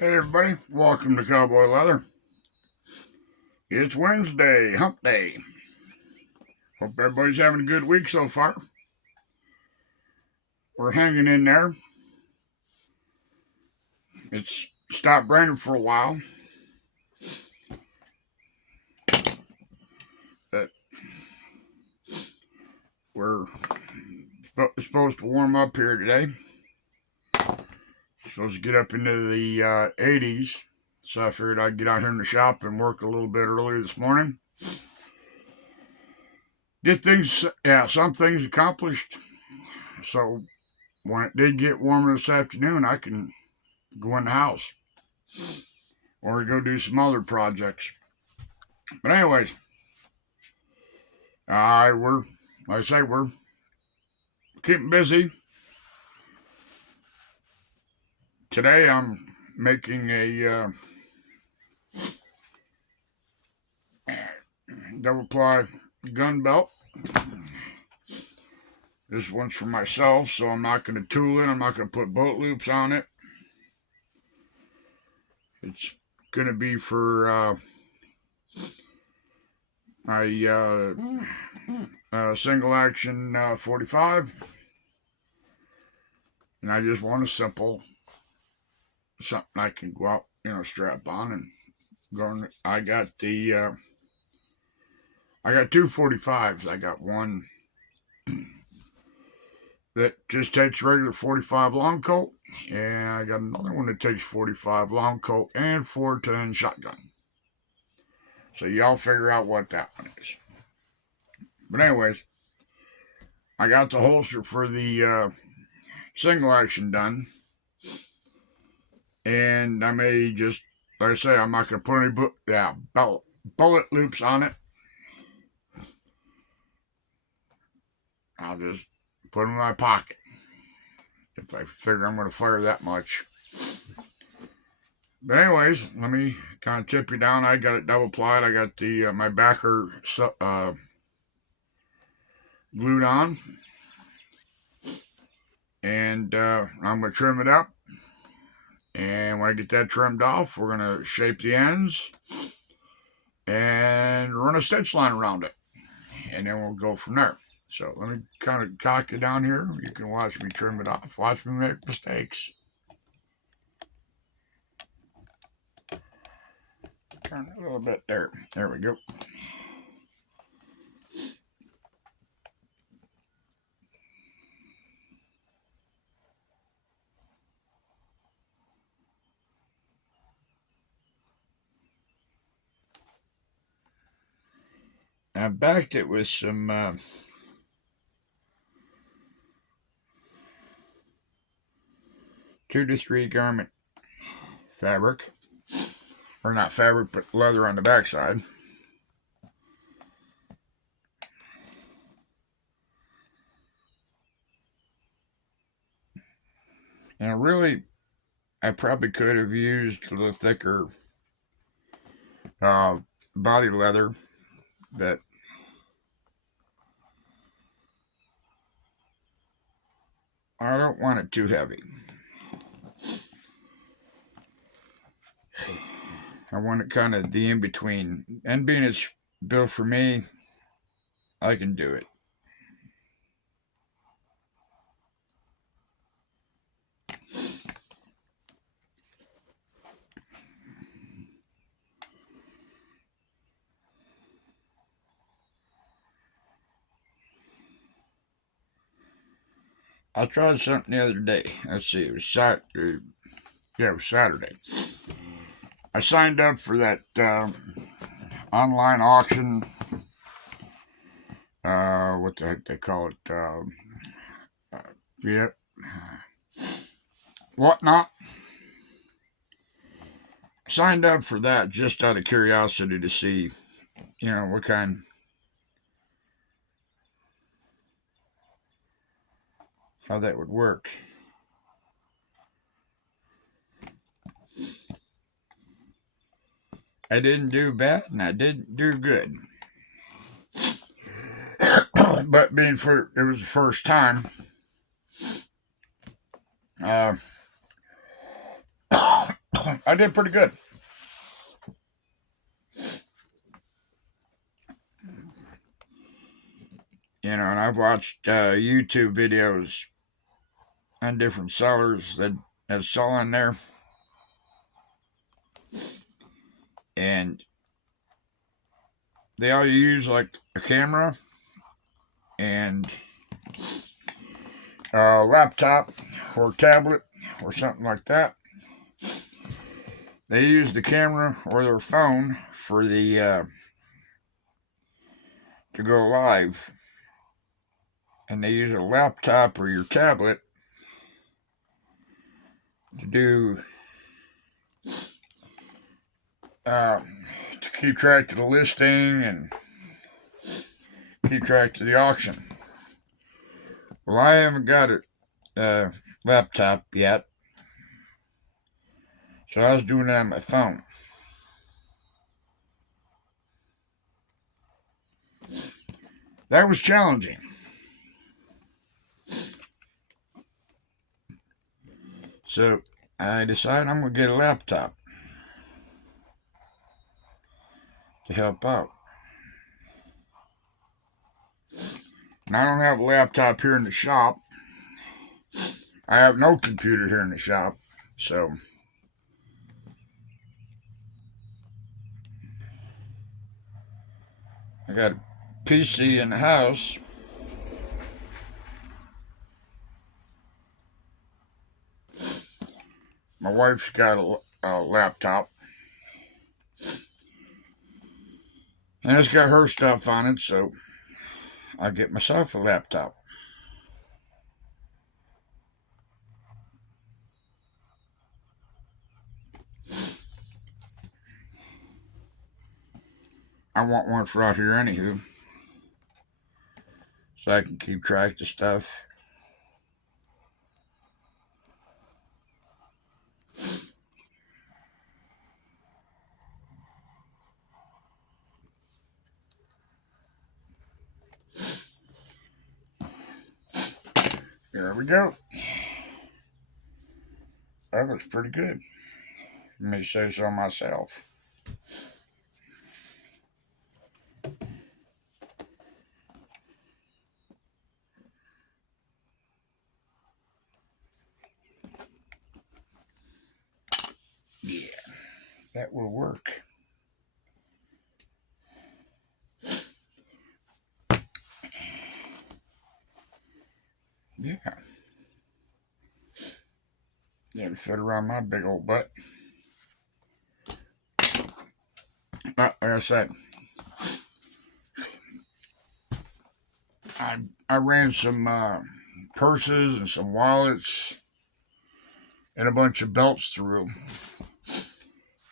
Hey everybody, welcome to Cowboy Leather. It's Wednesday, hump day. Hope everybody's having a good week so far. We're hanging in there. It's stopped raining for a while, but we're supposed to warm up here today. Supposed to get up into the 80s, so I figured I'd get out here in the shop and work a little bit earlier this morning. Get things, some things accomplished. So when it did get warmer this afternoon, I can go in the house or go do some other projects. But anyways, we're like I say, we're keeping busy. Today I'm making a double ply gun belt. This one's for myself, so I'm not going to tool it. I'm not going to put boat loops on it. It's going to be for my single action 45. And I just want a simple something I can go out, strap on and go. I got two 45s. I got one that just takes regular 45 long coat, and I got another one that takes 45 long coat and 410 shotgun. So y'all figure out what that one is. But anyways, I got the holster for the single action done, and I may just, like I say, I'm not going to put any bullet loops on it. I'll just put them in my pocket if I figure I'm going to fire that much. But anyways, let me kind of tip you down. I got it double plied. I got the my backer glued on, and I'm going to trim it up. And when I get that trimmed off, we're going to shape the ends and run a stitch line around it, and then we'll go from there. So let me kind of cock it down here. You can watch me trim it off. Watch me make mistakes. Turn it a little bit there. There we go. I backed it with some 2 to 3 garment fabric, or not fabric, but leather on the backside. And really, I probably could have used a little thicker body leather, but I don't want it too heavy. I want it kind of the in-between. And being it's built for me, I can do it. I tried something the other day. Let's see, it was Saturday. Yeah, it was Saturday. I signed up for that online auction. What the heck they call it? Yeah, whatnot. Signed up for that just out of curiosity to see, what kind, how that would work. I didn't do bad and I didn't do good. But it was the first time, I I did pretty good. You know, and I've watched YouTube videos on different sellers that sell on there, and they all use like a camera and a laptop or tablet or something like that. They use the camera or their phone for the to go live, and they use a laptop or your tablet to do to keep track of the listing and keep track of the auction. Well, I haven't got a laptop yet, so I was doing it on my phone. That was challenging. So I decided I'm going to get a laptop to help out. And I don't have a laptop here in the shop. I have no computer here in the shop. So I got a PC in the house. My wife's got a laptop. And it's got her stuff on it, so I'll get myself a laptop. I want one for out here anywho, so I can keep track of stuff. There we go. That looks pretty good. Let me say so myself. Yeah, that will work. Yeah. Yeah, it fit around my big old butt. Like I said, I ran some purses and some wallets and a bunch of belts through.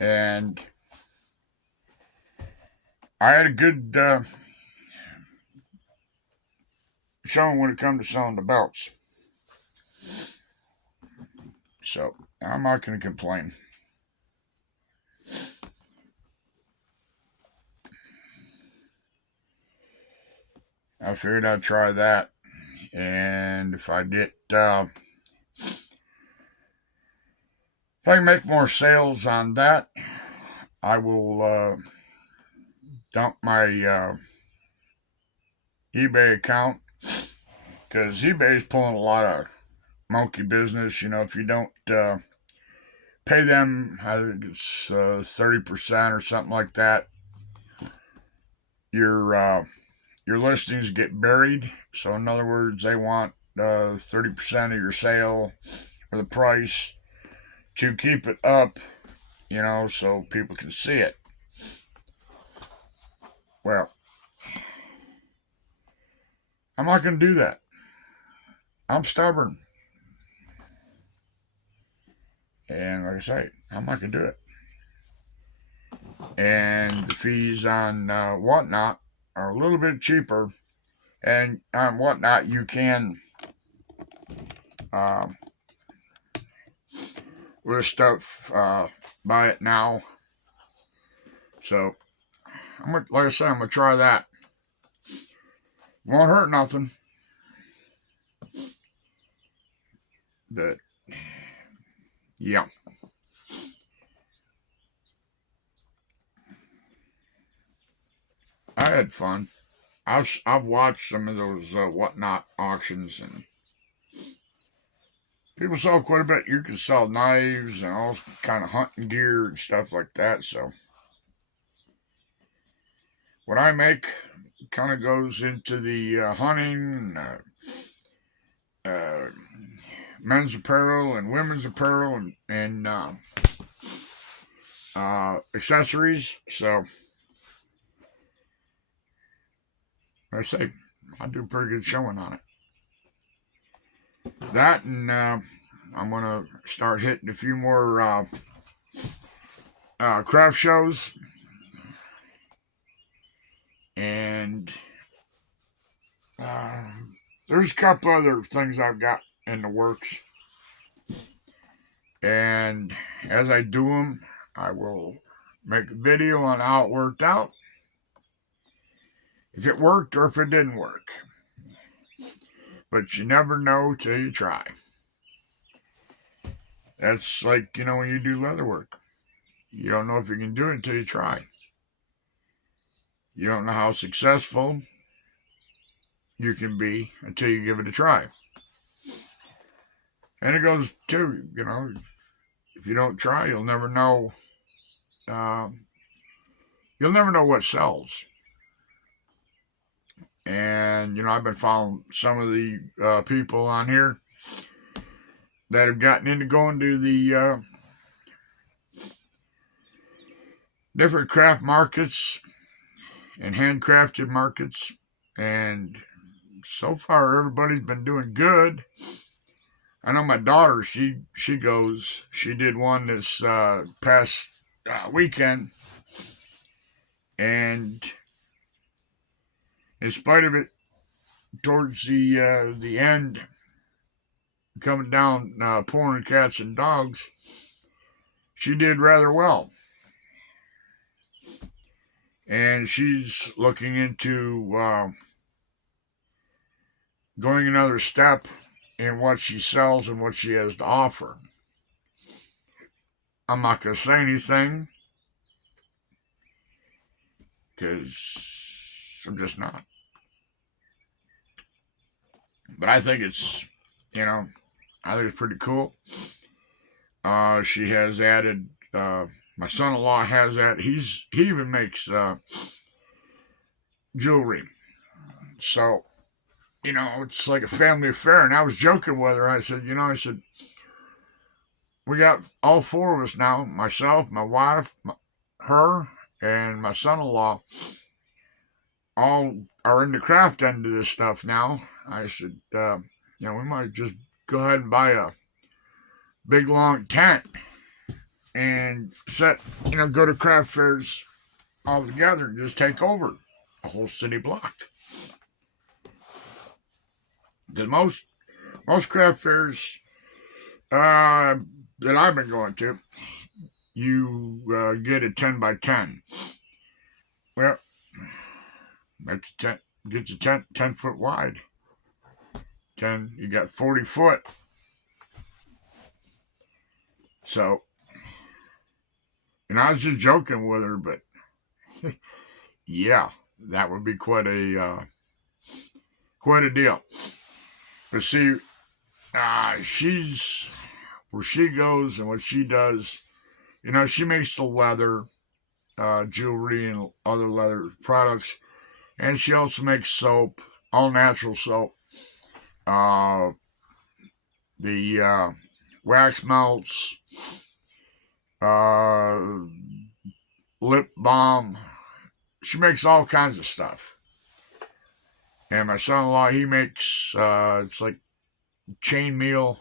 And I had a good showing when it comes to selling the belts. So I'm not going to complain. I figured I'd try that. And if I can make more sales on that, I will dump my eBay account, because eBay is pulling a lot of monkey business. You know, if you don't pay them, I think it's 30% or something like that, your listings get buried. So in other words, they want 30% of your sale or the price to keep it up, you know, so people can see it. Well, I'm not going to do that. I'm stubborn. And like I say, I'm not going to do it. And the fees on Whatnot are a little bit cheaper. And on Whatnot, you can list stuff, buy it now. So, like I said, I'm going to try that. Won't hurt nothing. But, yeah. had fun. I've watched some of those whatnot auctions, and people sell quite a bit. You can sell knives and all kind of hunting gear and stuff like that. So what I make kind of goes into the hunting, uh, men's apparel and women's apparel, and accessories. So I say I do a pretty good showing on it. That and I'm gonna start hitting a few more craft shows, and uh, there's a couple other things I've got in the works. And as I do them, I will make a video on how it worked out, if it worked or if it didn't work. But you never know till you try. That's like, when you do leather work. You don't know if you can do it until you try. You don't know how successful you can be until you give it a try. And it goes too, if you don't try, you'll never know. You'll never know what sells. And, I've been following some of the people on here that have gotten into going to the different craft markets and handcrafted markets. And so far, everybody's been doing good. I know my daughter, she goes, she did one this past weekend. And in spite of it, towards the end, coming down, pouring cats and dogs, she did rather well. And she's looking into going another step in what she sells and what she has to offer. I'm not going to say anything because I'm just not. But I think it's, I think it's pretty cool. She has added, my son-in-law has that. He even makes jewelry. So, it's like a family affair. And I was joking with her. I said, we got all four of us now, myself, my wife, her, and my son-in-law, all are in the craft end of this stuff now. I said, we might just go ahead and buy a big long tent and go to craft fairs all together and just take over a whole city block. Because most craft fairs that I've been going to, you get a 10 by 10. Well, that's a tent. Gets a tent 10 foot wide. 10, you got 40 foot. So, and I was just joking with her, but yeah, that would be quite a deal. But see, she's where she goes and what she does. She makes the leather jewelry and other leather products, and she also makes soap, all natural soap. The wax melts, lip balm. She makes all kinds of stuff. And my son-in-law, he makes, it's like chainmail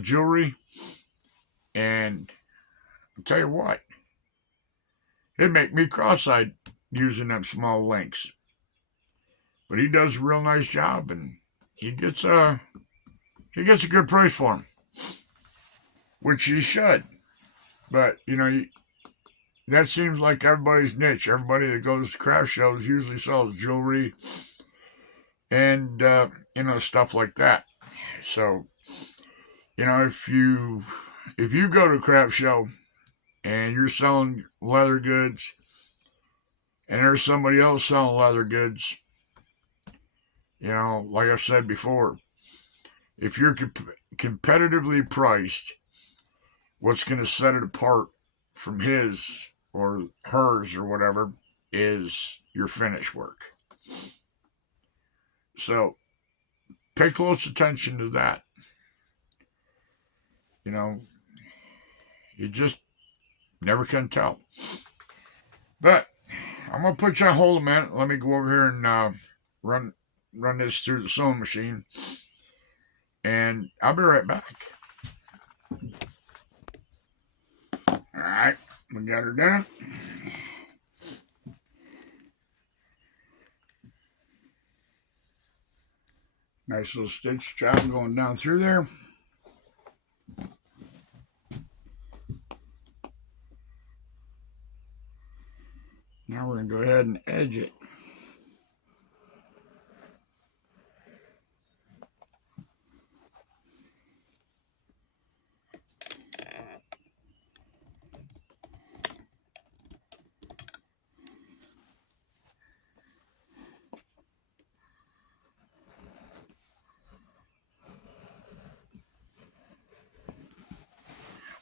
jewelry. And I'll tell you what, it'd make me cross-eyed using them small links. But he does a real nice job, and he gets a good price for them, which he should. But, that seems like everybody's niche. Everybody that goes to craft shows usually sells jewelry and, stuff like that. So, if you go to a craft show and you're selling leather goods, and there's somebody else selling leather goods. You know, like I've said before, if you're competitively priced, what's going to set it apart from his or hers or whatever is your finish work. So pay close attention to that. You know, you just never can tell. But I'm going to put you on hold a minute. Let me go over here and run this through the sewing machine. And I'll be right back. All right, we got her done. Nice little stitch job going down through there. Now we're going to go ahead and edge it.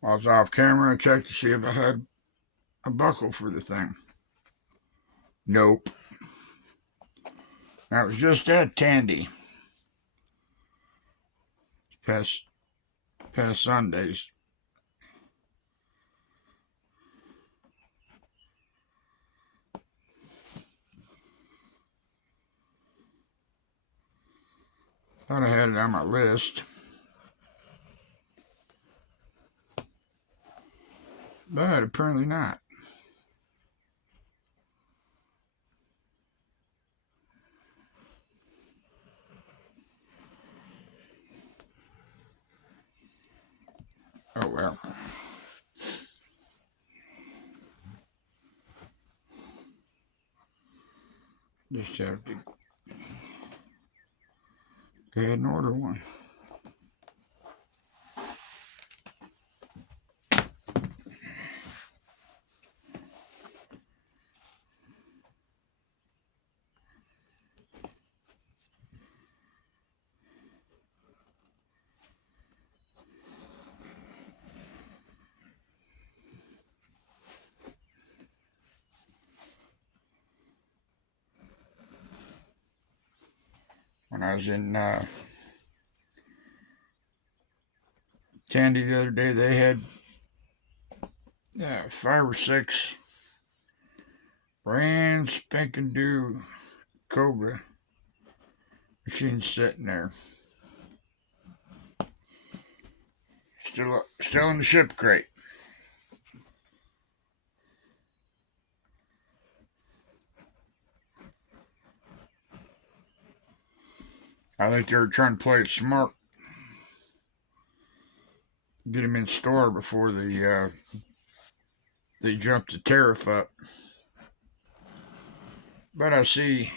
While I was off camera, I checked to see if I had a buckle for the thing. Nope. That was just that Tandy. Past Sundays. Thought I had it on my list. But apparently not. Oh well. Just have to go ahead and order one. When I was in Tandy the other day, they had 5 or 6 brand spanking new Cobra machines sitting there. Still in the ship crate. I think they were trying to play it smart. Get them in store before they jump the tariff up. But I see,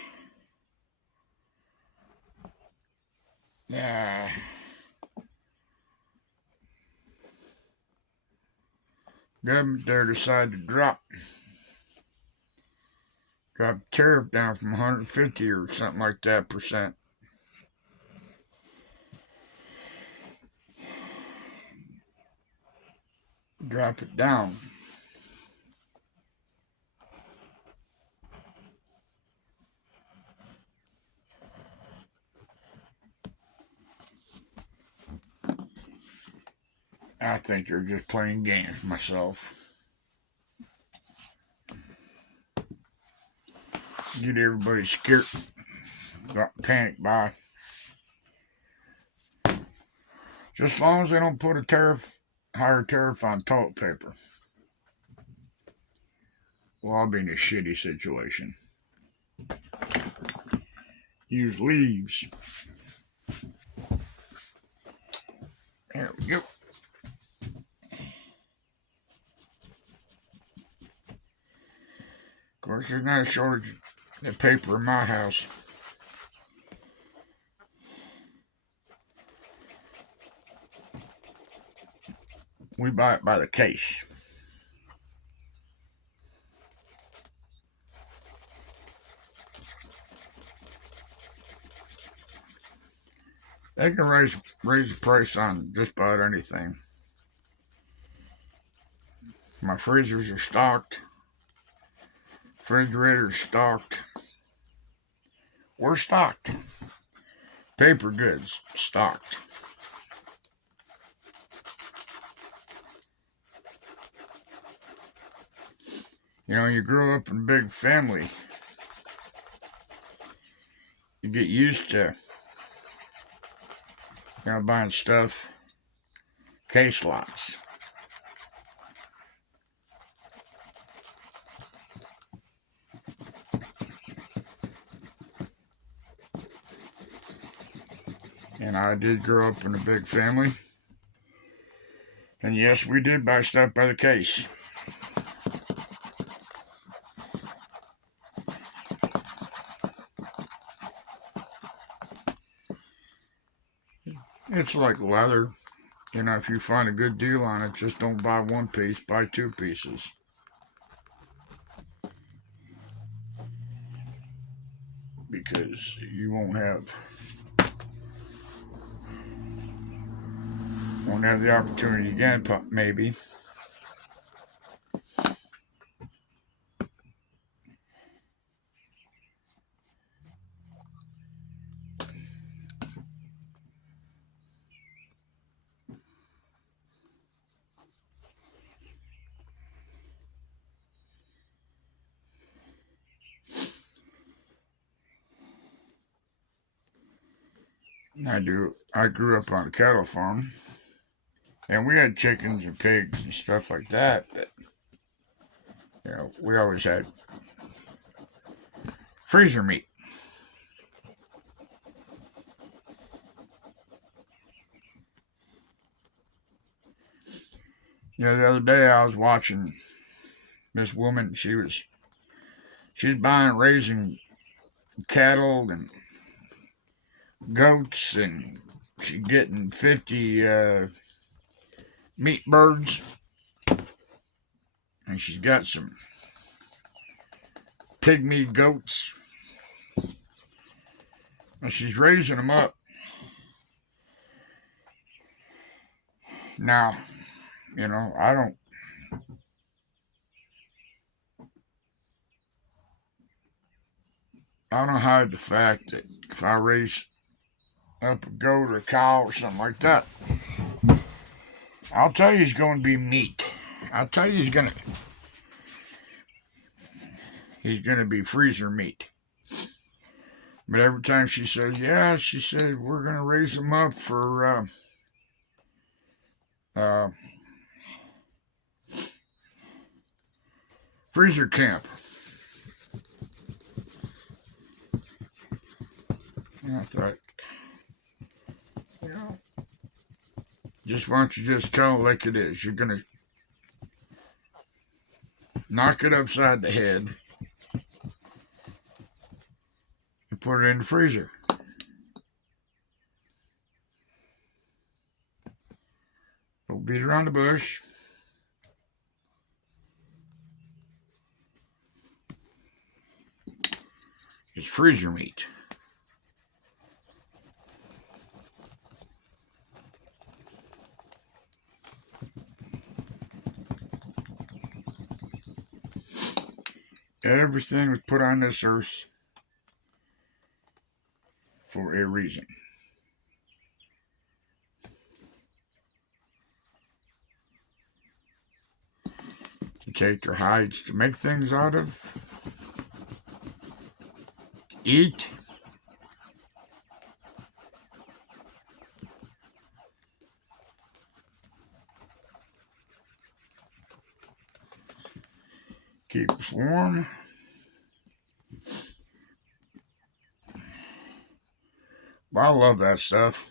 government there decided to drop tariff down from 150 or something like that percent. Drop it down. I think they're just playing games myself. Get everybody scared. Got panic buy. Just as long as they don't put a higher tariff on toilet paper. Well, I'll be in a shitty situation. Use leaves. There we go. Of course, there's not a shortage of paper in my house. We buy it by the case. They can raise the price on just about anything. My freezers are stocked. Refrigerators stocked. We're stocked. Paper goods stocked. You know, you grow up in a big family. You get used to, buying stuff, case lots. And I did grow up in a big family. And yes, we did buy stuff by the case. It's like leather. You know, if you find a good deal on it, just don't buy one piece, buy two pieces. Because you won't have the opportunity again, maybe. I grew up on a cattle farm, and we had chickens and pigs and stuff like that. But we always had freezer meat. The other day I was watching this woman. She's buying, raising cattle and goats, and she's getting 50 meat birds, and she's got some pygmy goats, and she's raising them up. Now, I don't hide the fact that if I raise up a goat or a cow or something like that, I'll tell you he's going to be meat. I'll tell you he's going to be freezer meat. But every time she said, we're going to raise them up for freezer camp. And I thought, just why don't you just tell it like it is? You're going to knock it upside the head and put it in the freezer. Don't beat around the bush. It's freezer meat. Everything was put on this earth for a reason. To take their hides to make things out of, to eat, keep us warm. I love that stuff.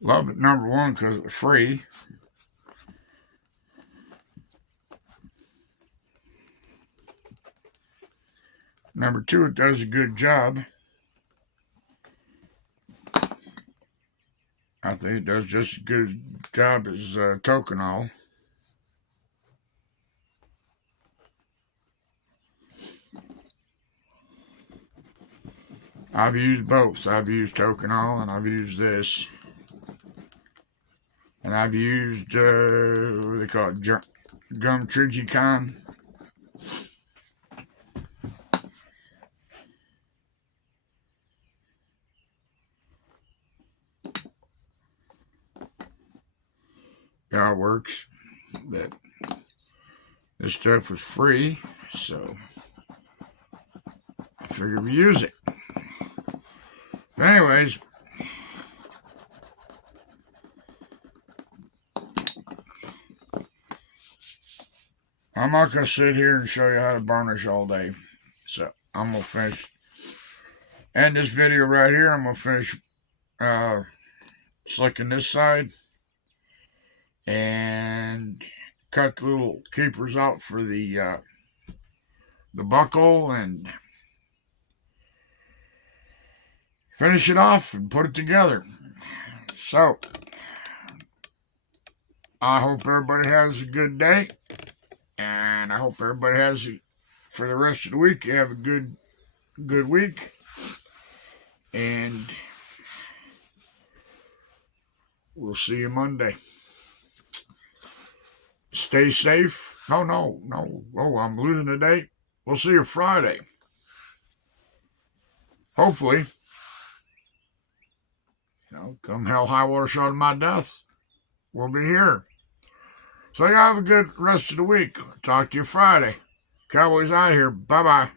Love it, number one, because it's free. Number two, it does a good job. I think it does just as good a job as Toconol. I've used both. I've used Toconol and I've used this. And I've used, what do they call it, gum Trigicon. Yeah, it works. But this stuff was free, so I figured we use it. But anyways, I'm not going to sit here and show you how to varnish all day. So I'm going to finish. And this video right here, I'm going to finish slicking this side. And cut the little keepers out for the buckle and finish it off and put it together. So, I hope everybody has a good day. And I hope everybody has, for the rest of the week, you have a good week. And we'll see you Monday. Stay safe. No. Oh, I'm losing a date. We'll see you Friday. Hopefully. Come hell, high water, shot of my death, we'll be here. So you have a good rest of the week. Talk to you Friday. Cowboys out here. Bye-bye.